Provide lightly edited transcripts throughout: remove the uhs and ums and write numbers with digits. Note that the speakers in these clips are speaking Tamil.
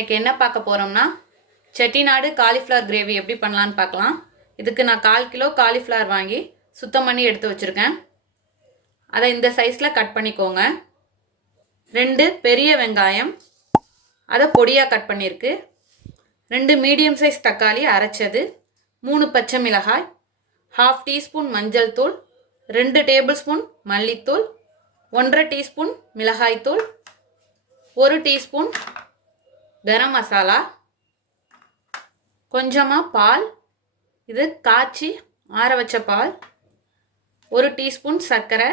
இன்றைக்கி என்ன பார்க்க போகிறோம்னா செட்டிநாடு காலிஃப்ளவர் கிரேவி எப்படி பண்ணலான்னு பார்க்கலாம். இதுக்கு நான் 1/4 கிலோ காலிஃப்ளவர் வாங்கி சுத்தம் பண்ணி எடுத்து வச்சுருக்கேன். அதை இந்த சைஸில் கட் பண்ணிக்கோங்க. 2 பெரிய வெங்காயம் அதை பொடியாக கட் பண்ணியிருக்கு. 2 மீடியம் சைஸ் தக்காளி அரைச்சது, 3 பச்சை மிளகாய், 1/2 டீஸ்பூன் மஞ்சள் தூள், 2 டேபிள் ஸ்பூன் மல்லித்தூள், 1/2 டீஸ்பூன் மிளகாய்த்தூள், 1 டீஸ்பூன் கரம் மசாலா, கொஞ்சமாக பால், இது காய்ச்சி ஆற வச்ச பால், 1 டீஸ்பூன் சர்க்கரை,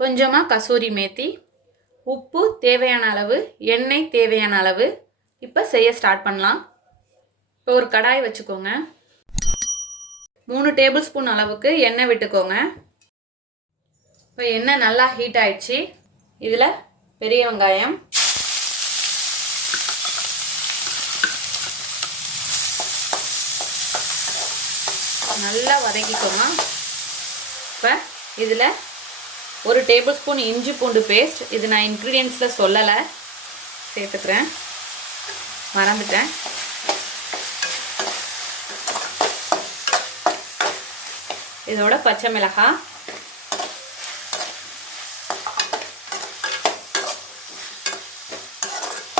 கொஞ்சமாக கசூரி மேத்தி, உப்பு தேவையான அளவு, எண்ணெய் தேவையான அளவு. இப்போ செய்ய ஸ்டார்ட் பண்ணலாம். இப்போ ஒரு கடாய் வச்சுக்கோங்க. 3 டேபிள் ஸ்பூன் அளவுக்கு எண்ணெய் விட்டுக்கோங்க. இப்போ எண்ணெய் நல்லா ஹீட் ஆயிடுச்சு. இதில் பெரிய வெங்காயம், நல்லா வதக்கிக்கோங்க. இப்போ இதில் 1 டேபிள் ஸ்பூன் இஞ்சி பூண்டு பேஸ்ட், இது நான் இன்க்ரீடியன்ஸில் சொல்லலை, சேர்த்துக்கிறேன், மறந்துட்டேன். இதோட பச்சை மிளகாய்,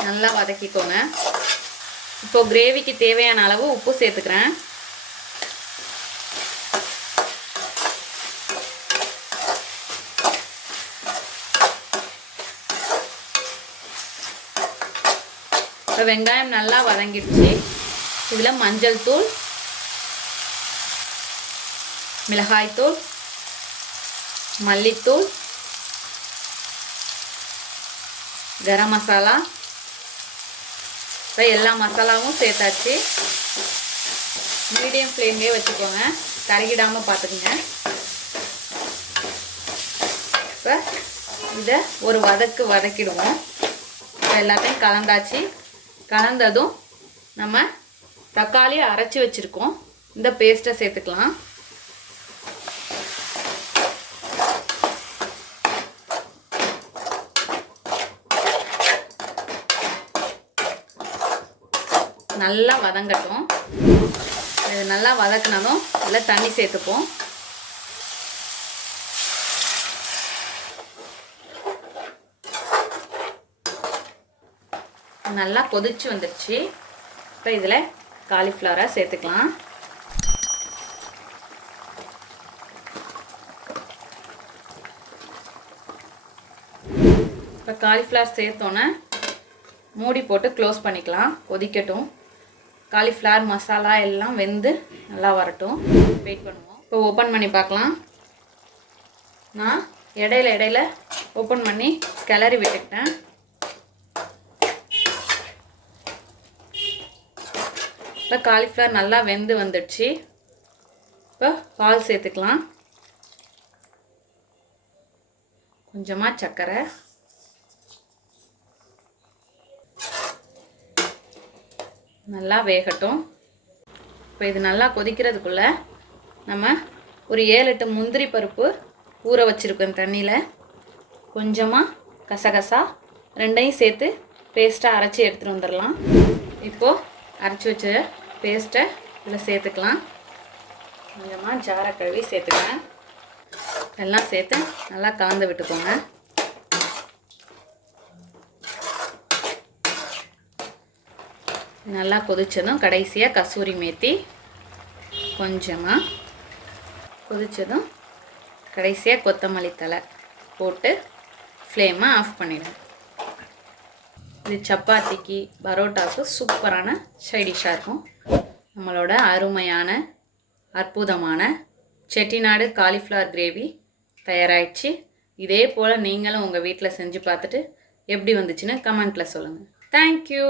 நல்லா வதக்கிக்கோங்க. இப்போ கிரேவிக்கு தேவையான அளவு உப்பு சேர்த்துக்கிறேன். இப்போ வெங்காயம் நல்லா வதங்கிடுச்சு. இதில் மஞ்சள் தூள், மிளகாய்த்தூள், மல்லித்தூள், கரம் மசாலா, இப்போ எல்லா மசாலாவும் சேர்த்தாச்சு. மீடியம் ஃப்ளேம்லேயே வச்சுக்கோங்க, கருகிடாமல் பார்த்துக்குங்க. இப்போ இதை ஒரு வதக்கிடுவோம். இப்போ எல்லாத்தையும் கலந்தாச்சு. கலந்ததும் நம்ம தக்காளி அரைச்சி வச்சுருக்கோம், இந்த பேஸ்ட்டை சேர்த்துக்கலாம். நல்லா வதங்கட்டும். இது நல்லா வதக்கினதும் நல்லா தண்ணி சேர்த்துப்போம். நல்லா கொதிச்சு வந்துடுச்சு. இப்போ இதில் காலிஃப்ளவரை சேர்த்துக்கலாம். இப்போ காலிஃப்ளவர் சேர்த்தோன்னே மூடி போட்டு க்ளோஸ் பண்ணிக்கலாம், கொதிக்கட்டும். காலிஃப்ளவர் மசாலா எல்லாம் வெந்து நல்லா வரட்டும், வெயிட் பண்ணுவோம். இப்போ ஓப்பன் பண்ணி பார்க்கலாம். நான் இடையில ஓப்பன் பண்ணி கிளறி விட்டுக்கிட்டேன். இப்போ காலிஃப்ளவர் நல்லா வெந்து வந்துடுச்சு. இப்போ பால் சேர்த்துக்கலாம், கொஞ்சமாக சர்க்கரை, நல்லா வேகட்டும். இப்போ இது நல்லா கொதிக்கிறதுக்குள்ளே நம்ம ஒரு 7-8 முந்திரி பருப்பு ஊற வச்சுருக்கோம் தண்ணியில், கொஞ்சமாக கசகசா, 2ஐயும் சேர்த்து பேஸ்ட்டாக அரைச்சி எடுத்துகிட்டு வந்துடலாம். இப்போது அரைச்சி வச்ச பேஸ்ட்டை இதில் சேர்த்துக்கலாம். கொஞ்சமாக ஜாரை கழுவி சேர்த்துக்கிறேன். எல்லாம் சேர்த்து நல்லா கலந்து விட்டுக்கோங்க. நல்லா கொதித்ததும் கடைசியாக கசூரி மேத்தி, கொஞ்சமாக கொதித்ததும் கடைசியாக கொத்தமல்லி தழை போட்டு ஃப்ளேமை ஆஃப் பண்ணிடுங்க. இது சப்பாத்திக்கு பரோட்டாவுக்கு சூப்பரான சைடிஷ்ஷாக இருக்கும். நம்மளோட அருமையான அற்புதமான செட்டிநாடு காலிஃப்ளவர் கிரேவி தயாராகிடுச்சு. இதே போல் நீங்களும் உங்கள் வீட்டில் செஞ்சு பார்த்துட்டு எப்படி வந்துச்சுன்னு கமெண்ட்டில் சொல்லுங்கள். தேங்க்யூ.